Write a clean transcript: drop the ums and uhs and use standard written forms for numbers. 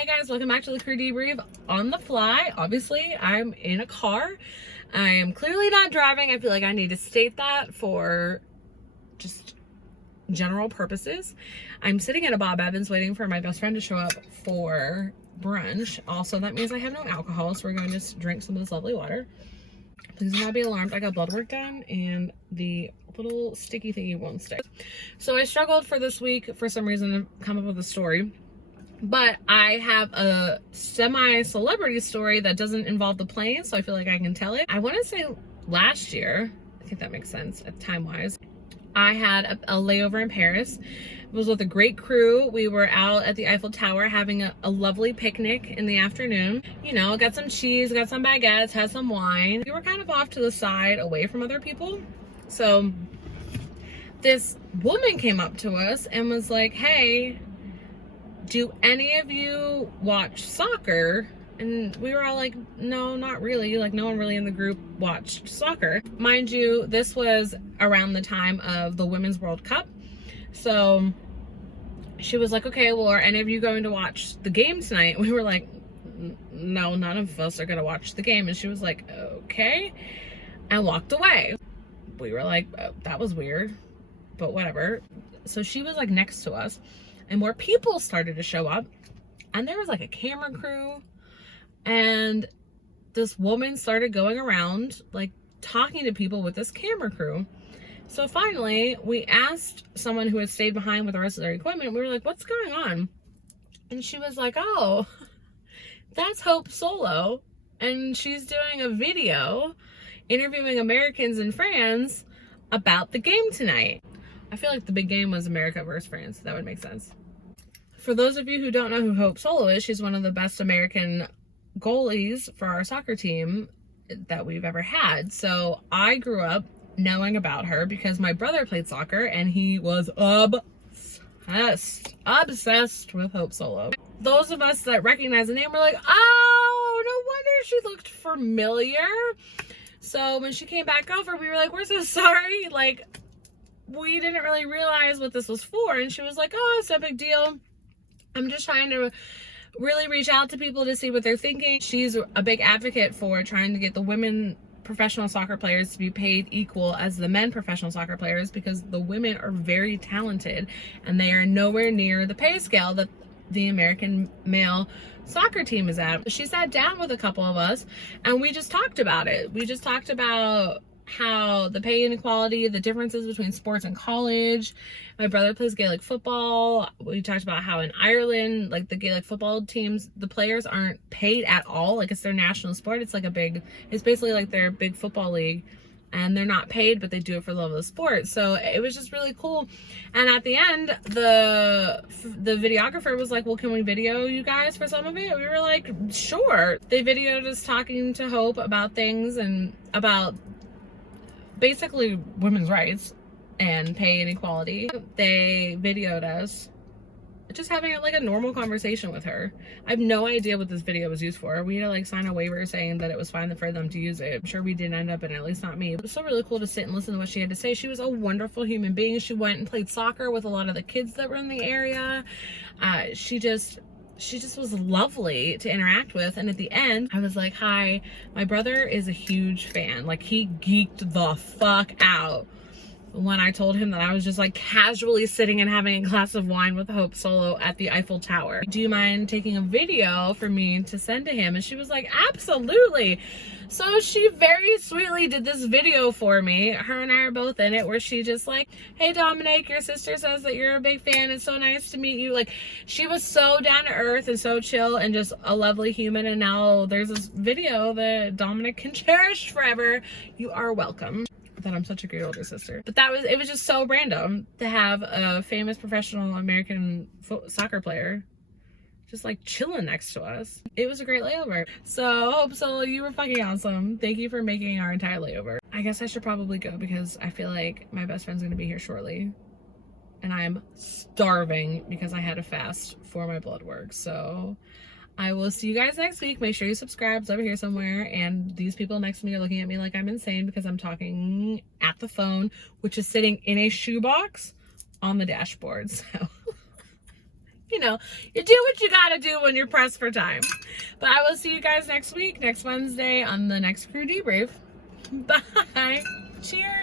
Hey guys, welcome back to the Crew Debrief on the fly. Obviously, I'm in a car. I am clearly not driving. I feel like I need to state that for just general purposes. I'm sitting at a Bob Evans waiting for my best friend to show up for brunch. Also, that means I have no alcohol, so we're going to drink some of this lovely water. Please do not be alarmed. I got blood work done and the little sticky thingy won't stick. So I struggled for this week for some reason to come up with a story. But I have a semi-celebrity story that doesn't involve the plane, so I feel like I can tell it. I want to say last year, I think that makes sense time-wise, I had a layover in Paris. It was with a great crew. We were out at the Eiffel Tower having a lovely picnic in the afternoon. You know, got some cheese, got some baguettes, had some wine. We were kind of off to the side, away from other people. So this woman came up to us and was like, hey, do any of you watch soccer? And we were all like, no, not really. Like, no one really in the group watched soccer. Mind you, this was around the time of the Women's World Cup. So she was like, okay, well, are any of you going to watch the game tonight? We were like, no, none of us are going to watch the game. And she was like, okay, and walked away. We were like, oh, that was weird, but whatever. So she was like next to us. And more people started to show up, and there was like a camera crew, and this woman started going around like talking to people with this camera crew. So finally we asked someone who had stayed behind with the rest of their equipment, we were like, what's going on? And she was like, oh, that's Hope Solo, and she's doing a video interviewing Americans in France about the game tonight. I feel like the big game was America versus France. That would make sense. For those of you who don't know who Hope Solo is, she's one of the best American goalies for our soccer team that we've ever had. So I grew up knowing about her because my brother played soccer and he was obsessed with Hope Solo. Those of us that recognize the name were like, oh, no wonder she looked familiar. So when she came back over, we were like, we're so sorry. Like, we didn't really realize what this was for. And she was like, oh, it's no big deal. I'm just trying to really reach out to people to see what they're thinking. She's a big advocate for trying to get the women professional soccer players to be paid equal as the men professional soccer players, because the women are very talented and they are nowhere near the pay scale that the American male soccer team is at. She sat down with a couple of us and we just talked about it. We just talked about how the pay inequality, the differences between sports and college. My brother plays Gaelic football. We talked about how in Ireland, like the Gaelic football teams, the players aren't paid at all. Like, it's their national sport. It's like it's basically like their big football league, and they're not paid, but they do it for the love of the sport. So it was just really cool. And at the end, the videographer was like, well, can we video you guys for some of it? We were like, sure. They videoed us talking to Hope about things and about basically women's rights and pay inequality. They videoed us just having like a normal conversation with her. I have no idea what this video was used for. We had to like sign a waiver saying that it was fine for them to use it. I'm sure we didn't end up in it, at least not me. It was so really cool to sit and listen to what she had to say. She was a wonderful human being. She went and played soccer with a lot of the kids that were in the area. She just was lovely to interact with. And at the end, I was like, hi, my brother is a huge fan. Like, he geeked the fuck out when I told him that I was just like casually sitting and having a glass of wine with Hope Solo at the Eiffel Tower. Do you mind taking a video for me to send to him? And she was like, absolutely. So she very sweetly did this video for me. Her and I are both in it, where she just like, hey Dominic, your sister says that you're a big fan. It's so nice to meet you. Like, she was so down to earth and so chill and just a lovely human. And now there's this video that Dominic can cherish forever. You are welcome. That I'm such a great older sister. But it was just so random to have a famous professional American soccer player just like chilling next to us. It was a great layover. So Hope Solo, you were fucking awesome. Thank you for making our entire layover. I guess I should probably go because I feel like my best friend's gonna be here shortly and I'm starving because I had to fast for my blood work. So I will see you guys next week. Make sure you subscribe. It's over here somewhere. And these people next to me are looking at me like I'm insane because I'm talking at the phone, which is sitting in a shoebox on the dashboard. So you know, you do what you gotta do when you're pressed for time. But I will see you guys next week, next Wednesday on the next crew debrief. Bye. Cheers.